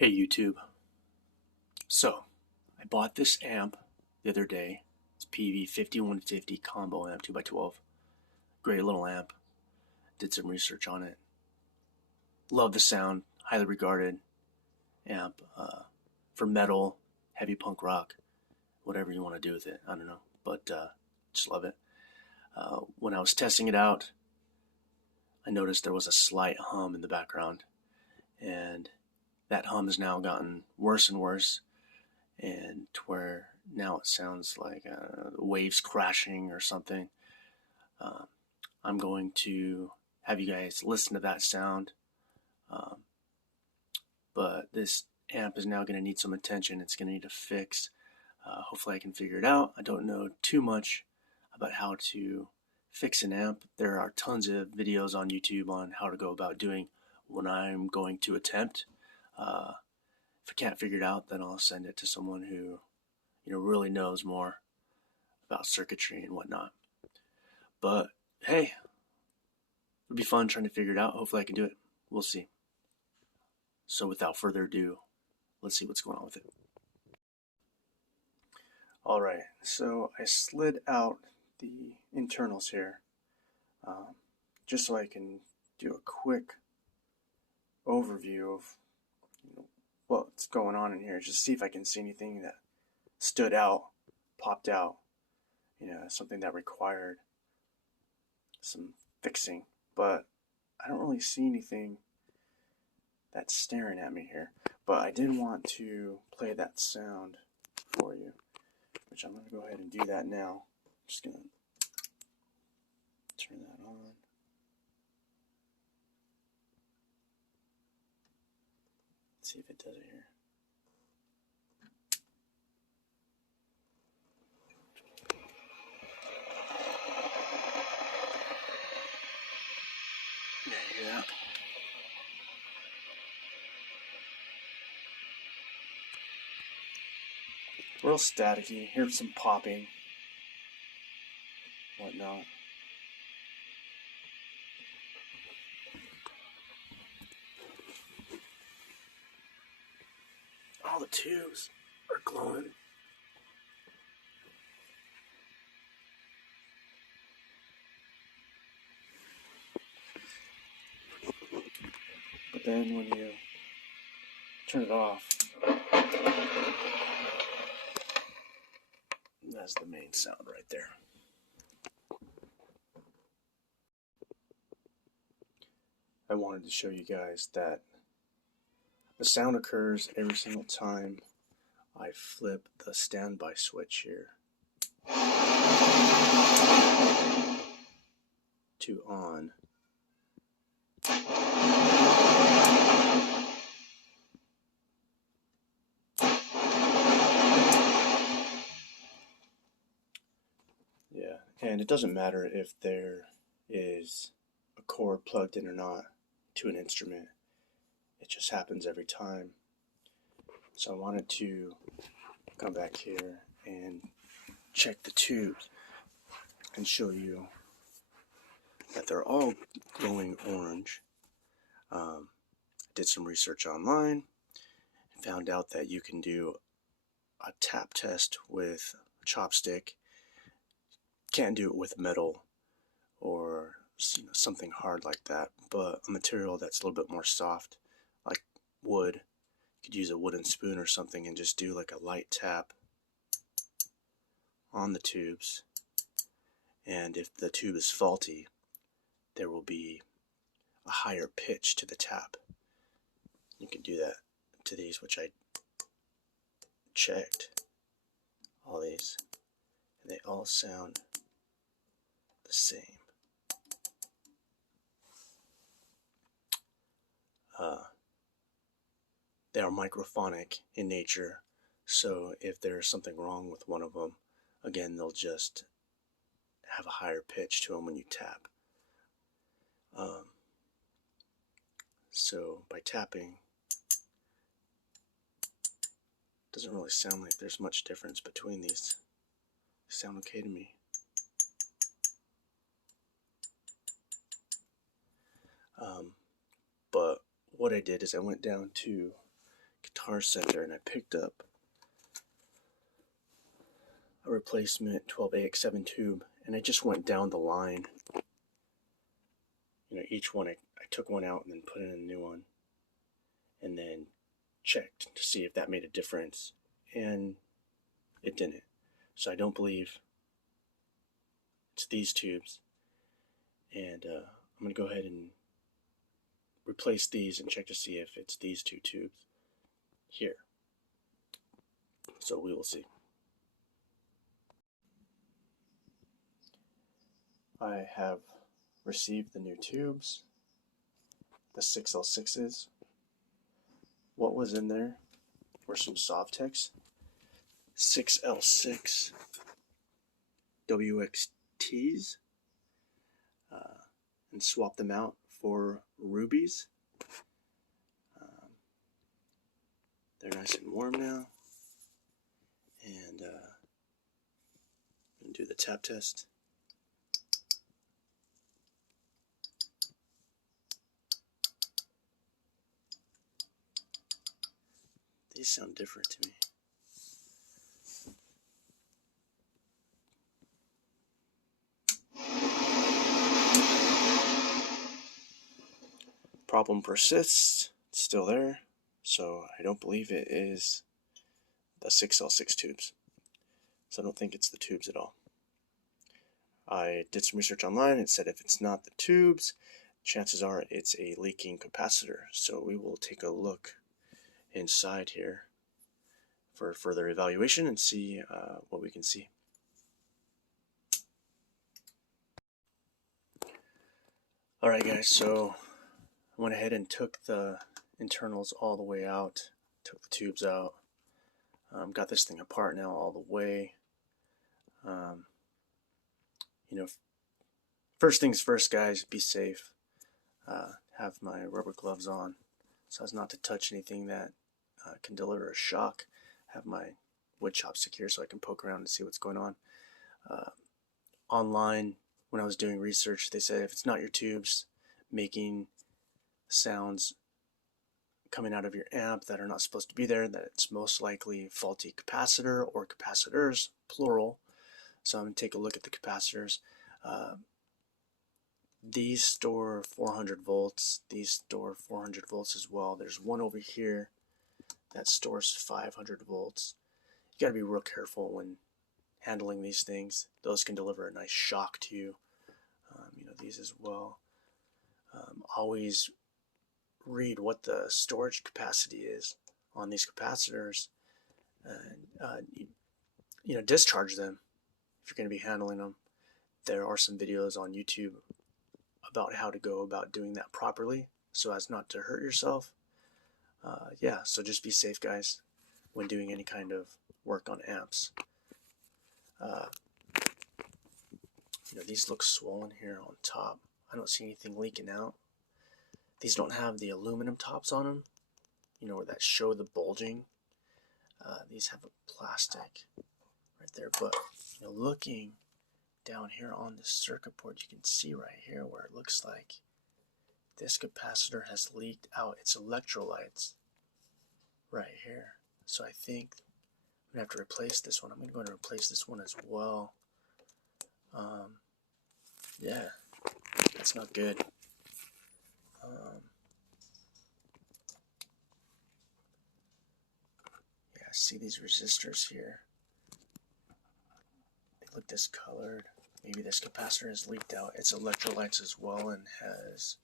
Hey YouTube. So, I bought this amp the other day. It's Peavey 5150 combo amp 2x12. Great little amp. Did some research on it. Love the sound. Highly regarded amp for metal, heavy punk rock, whatever you want to do with it. I don't know, but just love it. When I was testing it out, I noticed there was a slight hum in the background, and that hum has now gotten worse and worse, and to where now it sounds like waves crashing or something. Um, I'm going to have you guys listen to that sound, um, but this amp is now going to need some attention. It's going to need a fix. Hopefully I can figure it out. I don't know too much about how to fix an amp. There are tons of videos on YouTube on how to go about doing what I'm going to attempt. If I can't figure it out, then I'll send it to someone who really knows more about circuitry and whatnot. But hey, it'll be fun trying to figure it out. Hopefully I can do it. We'll see. So without further ado, let's see what's going on with it. Alright, so I slid out the internals here just so I can do a quick overview of what's going on in here. Just see if I can see anything that stood out, popped out, something that required some fixing. But I don't really see anything that's staring at me here. But I did want to play that sound for you, which I'm going to go ahead and do that now. I'm just going to turn that on. Let's see if it does it here. Yeah, you hear that? Real staticky. Hear some popping, whatnot. All the tubes are glowing. But then when you turn it off, that's the main sound right there. I wanted to show you guys that the sound occurs every single time I flip the standby switch here to on. Yeah, and it doesn't matter if there is a cord plugged in or not to an instrument. It just happens every time. So I wanted to come back here and check the tubes and show you that they're all glowing orange. Did some research online and found out that you can do a tap test with a chopstick. Can't do it with metal or something hard like that, but a material that's a little bit more soft, like wood. You could use a wooden spoon or something and just do like a light tap on the tubes, and if the tube is faulty, there will be a higher pitch to the tap. You can do that to these, which I checked all these, and they all sound the same. They are microphonic in nature, so if there's something wrong with one of them, again, they'll just have a higher pitch to them when you tap. So by tapping, it doesn't really sound like there's much difference between these. They sound okay to me. But what I did is I went down to guitar set there, and I picked up a replacement 12AX7 tube, and I just went down the line. You know, each one I took one out and then put in a new one, and then checked to see if that made a difference, and it didn't. So I don't believe it's these tubes, and I'm going to go ahead and replace these and check to see if it's these two tubes here. So we will see. I have received the new tubes, the 6L6s. What was in there were some Softex 6L6 WXTs, and swap them out for rubies. They're nice and warm now, and I'm going to do the tap test. These sound different to me. Problem persists, it's still there, so I don't believe it is the 6L6 tubes. So I don't think it's the tubes at all. I did some research online, and it said if it's not the tubes, chances are it's a leaking capacitor. So we will take a look inside here for further evaluation and see what we can see. Alright guys, so I went ahead and took the internals all the way out, took the tubes out, got this thing apart now all the way. You know, first things first guys, be safe. Have my rubber gloves on so as not to touch anything that can deliver a shock. Have my wood chop secure so I can poke around and see what's going on. Online, when I was doing research, they said if it's not your tubes making sounds coming out of your amp that are not supposed to be there, that it's most likely faulty capacitor or capacitors, plural. So I'm going to take a look at the capacitors. These store 400 volts. These store 400 volts as well. There's one over here that stores 500 volts. You got to be real careful when handling these things. Those can deliver a nice shock to you. You know, these as well. Always read what the storage capacity is on these capacitors, and you know, discharge them if you're going to be handling them. There are some videos on YouTube about how to go about doing that properly so as not to hurt yourself. Yeah, so just be safe guys when doing any kind of work on amps. You know, these look swollen here on top. I don't see anything leaking out. These don't have the aluminum tops on them, you know, that show the bulging. These have a plastic right there, but you know, looking down here on the circuit board, you can see right here where it looks like this capacitor has leaked out its electrolytes right here. So I think I'm gonna have to replace this one. I'm gonna go and replace this one as well. Yeah, that's not good. Yeah, see these resistors here. They look discolored. Maybe this capacitor has leaked out its electrolytes as well and has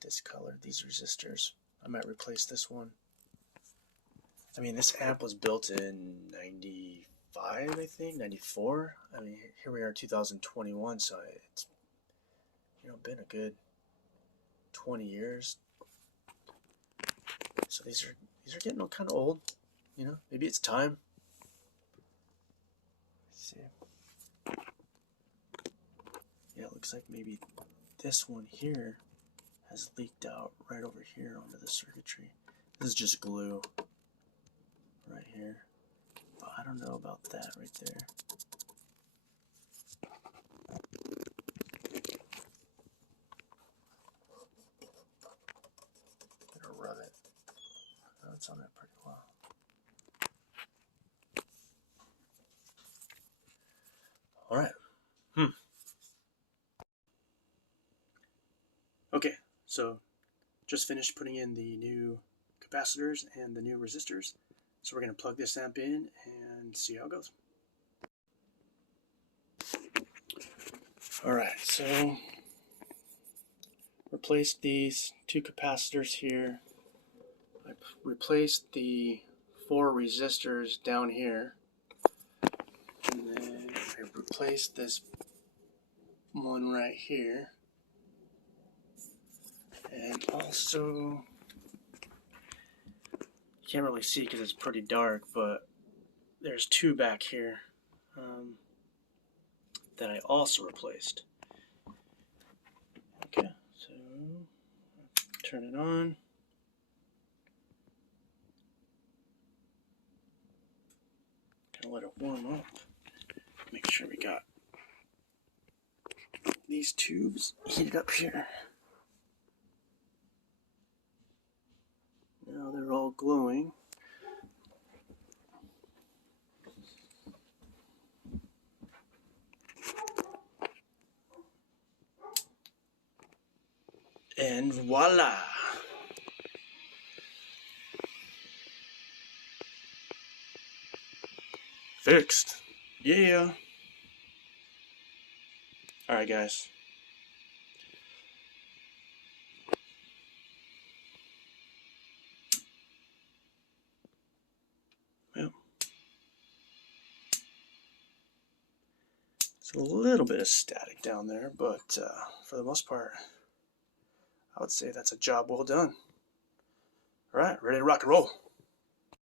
discolored these resistors. I might replace this one. I mean, this amp was built in 95, I think, 94. I mean, here we are 2021, so it's, you know, been a good 20 years. So these are getting kind of old, you know. Maybe it's time. Let's see. Yeah, it looks like maybe this one here has leaked out right over here onto the circuitry. This is just glue right here. But I don't know about that right there. Gonna rub it. That's on there pretty well. All right. Okay, so just finished putting in the new capacitors and the new resistors. So we're going to plug this amp in and see how it goes. Alright, so replaced these two capacitors here. I replaced the 4 resistors down here. And then I replaced this one right here. And also, you can't really see because it's pretty dark, but there's 2 back here that I also replaced. Okay, so turn it on. Gonna let it warm up. Make sure we got these tubes heated up here. Now they're all glowing. And voila! Fixed. Yeah. Alright, guys. Well, it's a little bit of static down there, but for the most part, I would say that's a job well done. Alright, ready to rock and roll.